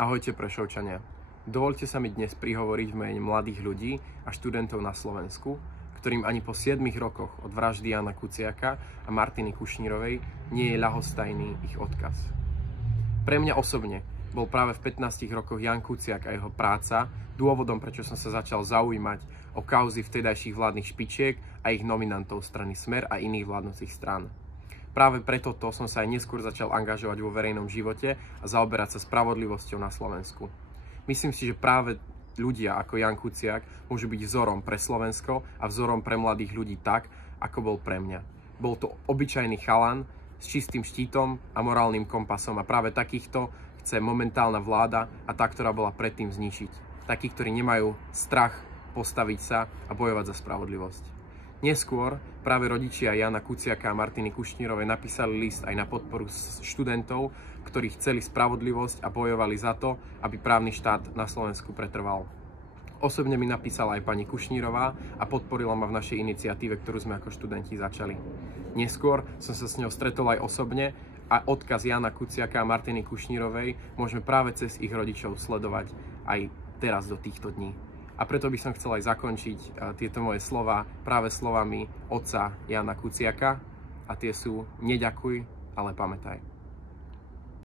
Ahojte Prešovčania. Dovoľte sa mi dnes prihovoriť v mene mladých ľudí a študentov na Slovensku, ktorým ani po 7 rokoch od vraždy Jána Kuciaka a Martiny Kušnírovej nie je ľahostajný ich odkaz. Pre mňa osobne bol práve v 15 rokoch Ján Kuciak a jeho práca dôvodom, prečo som sa začal zaujímať o kauzy vtedajších vládnych špičiek a ich nominantov strany Smer a iných vládnocích strán. Práve preto som sa aj neskôr začal angažovať vo verejnom živote a zaoberať sa spravodlivosťou na Slovensku. Myslím si, že práve ľudia ako Ján Kuciak môžu byť vzorom pre Slovensko a vzorom pre mladých ľudí tak, ako bol pre mňa. Bol to obyčajný chalan s čistým štítom a morálnym kompasom a práve takýchto chce momentálna vláda a tá, ktorá bola predtým, zničiť. Takí, ktorí nemajú strach postaviť sa a bojovať za spravodlivosť. Neskôr práve rodičia Jána Kuciaka a Martiny Kušnírovej napísali list aj na podporu študentov, ktorí chceli spravodlivosť a bojovali za to, aby právny štát na Slovensku pretrval. Osobne mi napísala aj pani Kušnírová a podporila ma v našej iniciatíve, ktorú sme ako študenti začali. Neskôr som sa s ňou stretol aj osobne a odkaz Jána Kuciaka a Martiny Kušnírovej môžeme práve cez ich rodičov sledovať aj teraz do týchto dní. A preto by som chcel aj zakončiť tieto moje slova práve slovami otca Jána Kuciaka a tie sú: neďakuj, ale pamätaj.